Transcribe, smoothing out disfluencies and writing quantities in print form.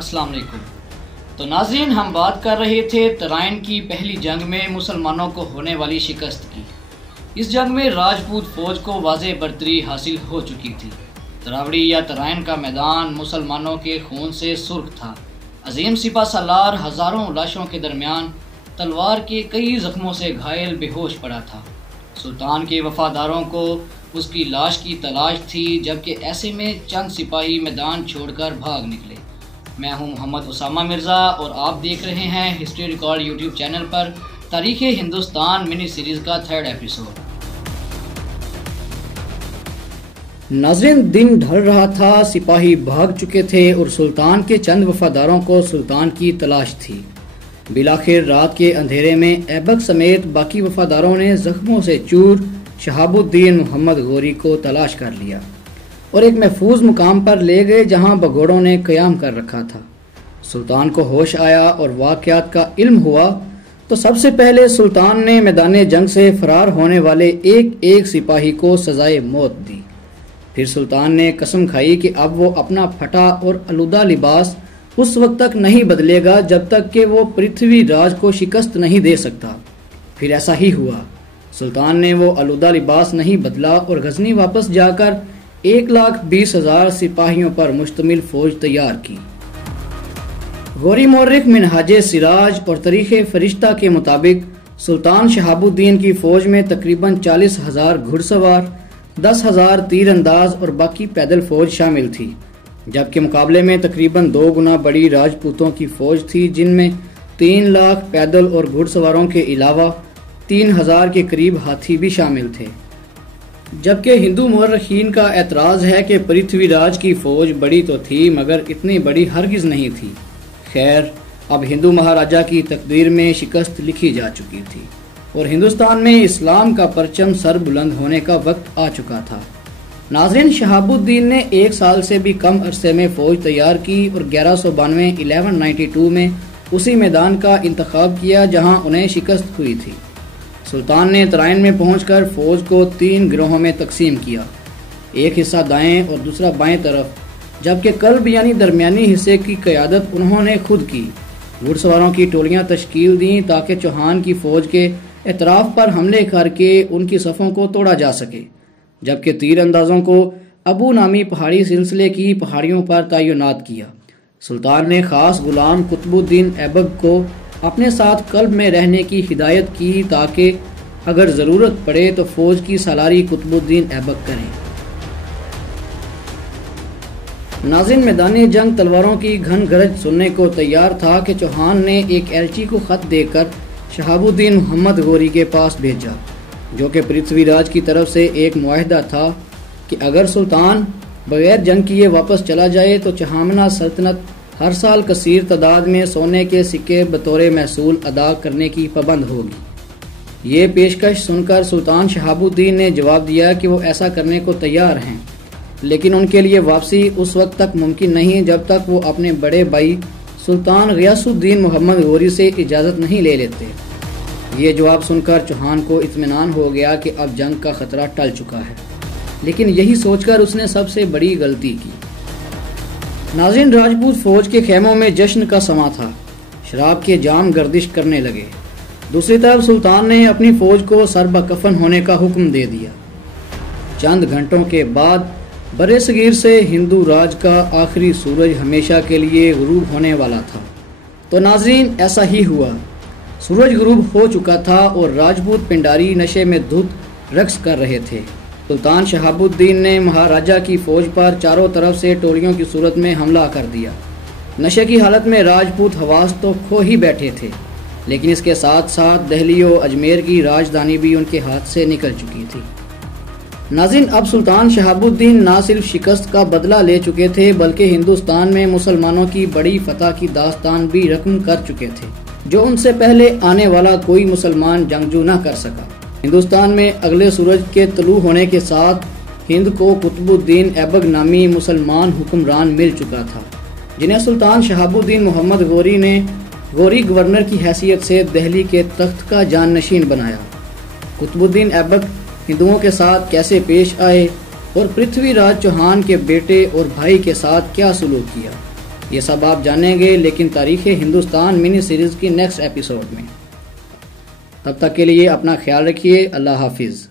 السلام علیکم۔ تو ناظرین، ہم بات کر رہے تھے ترائن کی پہلی جنگ میں مسلمانوں کو ہونے والی شکست کی۔ اس جنگ میں راجپوت فوج کو واضح برتری حاصل ہو چکی تھی۔ تراوڑی یا ترائن کا میدان مسلمانوں کے خون سے سرخ تھا۔ عظیم سپہ سالار ہزاروں لاشوں کے درمیان تلوار کے کئی زخموں سے گھائل بے ہوش پڑا تھا۔ سلطان کے وفاداروں کو اس کی لاش کی تلاش تھی، جبکہ ایسے میں چند سپاہی میدان چھوڑ کر بھاگ نکلے۔ میں ہوں محمد اسامہ مرزا اور آپ دیکھ رہے ہیں ہسٹری ریکارڈ یوٹیوب چینل پر تاریخ ہندوستان منی سیریز کا 3rd ایپیسوڈ۔ ناظرین، دن ڈھل رہا تھا، سپاہی بھاگ چکے تھے اور سلطان کے چند وفاداروں کو سلطان کی تلاش تھی۔ بالآخر رات کے اندھیرے میں ایبک سمیت باقی وفاداروں نے زخموں سے چور شہاب الدین محمد غوری کو تلاش کر لیا اور ایک محفوظ مقام پر لے گئے جہاں بگوڑوں نے قیام کر رکھا تھا۔ سلطان کو ہوش آیا اور واقعات کا علم ہوا تو سب سے پہلے سلطان نے میدان جنگ سے فرار ہونے والے ایک سپاہی کو سزائے موت دی۔ پھر سلطان نے قسم کھائی کہ اب وہ اپنا پھٹا اور آلودہ لباس اس وقت تک نہیں بدلے گا جب تک کہ وہ پرتھوی راج کو شکست نہیں دے سکتا۔ پھر ایسا ہی ہوا۔ سلطان نے وہ آلودہ لباس نہیں بدلا اور غزنی واپس جا کر 1,20,000 سپاہیوں پر مشتمل فوج تیار کی۔ غوری مورخ منہاج سراج اور تاریخ فرشتہ کے مطابق سلطان شہاب الدین کی فوج میں تقریباً 40,000 گھڑ سوار، 10,000 تیر انداز اور باقی پیدل فوج شامل تھی، جبکہ مقابلے میں تقریباً 2 گنا بڑی راجپوتوں کی فوج تھی، جن میں 3 لاکھ پیدل اور گھڑ سواروں کے علاوہ 3,000 کے قریب ہاتھی بھی شامل تھے۔ جبکہ ہندو مورخین کا اعتراض ہے کہ پرتھوی راج کی فوج بڑی تو تھی مگر اتنی بڑی ہرگز نہیں تھی۔ خیر، اب ہندو مہاراجا کی تقدیر میں شکست لکھی جا چکی تھی اور ہندوستان میں اسلام کا پرچم سر بلند ہونے کا وقت آ چکا تھا۔ ناظرین، شہاب الدین نے 1 سال سے بھی کم عرصے میں فوج تیار کی اور 1192 میں اسی میدان کا انتخاب کیا جہاں انہیں شکست ہوئی تھی۔ سلطان نے ترائن میں پہنچ کر فوج کو 3 گروہوں میں تقسیم کیا، ایک حصہ دائیں اور دوسرا بائیں طرف، جبکہ قلب یعنی درمیانی حصے کی قیادت انہوں نے خود کی۔ گھڑ سواروں کی ٹولیاں تشکیل دیں تاکہ چوہان کی فوج کے اطراف پر حملے کر کے ان کی صفوں کو توڑا جا سکے، جبکہ تیر اندازوں کو ابو نامی پہاڑی سلسلے کی پہاڑیوں پر تعینات کیا۔ سلطان نے خاص غلام قطب الدین ایبک کو اپنے ساتھ قلب میں رہنے کی ہدایت کی تاکہ اگر ضرورت پڑے تو فوج کی سالاری قطب الدین ایبک کریں۔ ناظرین، میدان جنگ تلواروں کی گھن گرج سننے کو تیار تھا کہ چوہان نے ایک ایلچی کو خط دے کر شہاب الدین محمد غوری کے پاس بھیجا، جو کہ پرتھوی راج کی طرف سے ایک معاہدہ تھا کہ اگر سلطان بغیر جنگ کیے واپس چلا جائے تو چہامنا سلطنت ہر سال کثیر تعداد میں سونے کے سکے بطور محصول ادا کرنے کی پابند ہوگی۔ یہ پیشکش سن کر سلطان شہاب الدین نے جواب دیا کہ وہ ایسا کرنے کو تیار ہیں، لیکن ان کے لیے واپسی اس وقت تک ممکن نہیں جب تک وہ اپنے بڑے بھائی سلطان غیاث الدین محمد غوری سے اجازت نہیں لے لیتے۔ یہ جواب سن کر چوہان کو اطمینان ہو گیا کہ اب جنگ کا خطرہ ٹل چکا ہے، لیکن یہی سوچ کر اس نے سب سے بڑی غلطی کی۔ ناظرین، راجپوت فوج کے خیموں میں جشن کا سماں تھا، شراب کے جام گردش کرنے لگے۔ دوسری طرف سلطان نے اپنی فوج کو سربکفن ہونے کا حکم دے دیا۔ چند گھنٹوں کے بعد برِ صغیر سے ہندو راج کا آخری سورج ہمیشہ کے لیے غروب ہونے والا تھا۔ تو ناظرین، ایسا ہی ہوا۔ سورج غروب ہو چکا تھا اور راجپوت پنڈاری نشے میں دھت رقص کر رہے تھے۔ سلطان شہاب الدین نے مہاراجا کی فوج پر چاروں طرف سے ٹولیوں کی صورت میں حملہ کر دیا۔ نشے کی حالت میں راجپوت حواس تو کھو ہی بیٹھے تھے، لیکن اس کے ساتھ ساتھ دہلی و اجمیر کی راجدھانی بھی ان کے ہاتھ سے نکل چکی تھی۔ ناظرین، اب سلطان شہاب الدین نہ صرف شکست کا بدلہ لے چکے تھے بلکہ ہندوستان میں مسلمانوں کی بڑی فتح کی داستان بھی رقم کر چکے تھے، جو ان سے پہلے آنے والا کوئی مسلمان جنگجو نہ کر سکا۔ ہندوستان میں اگلے سورج کے طلوع ہونے کے ساتھ ہند کو قطب الدین ایبک نامی مسلمان حکمران مل چکا تھا، جنہیں سلطان شہاب الدین محمد غوری نے غوری گورنر کی حیثیت سے دہلی کے تخت کا جانشین بنایا۔ قطب الدین ایبک ہندوؤں کے ساتھ کیسے پیش آئے اور پرتھوی راج چوہان کے بیٹے اور بھائی کے ساتھ کیا سلوک کیا، یہ سب آپ جانیں گے لیکن تاریخ ہندوستان منی سیریز کی نیکسٹ ایپیسوڈ میں۔ تب تک کے لیے اپنا خیال رکھیے۔ اللہ حافظ۔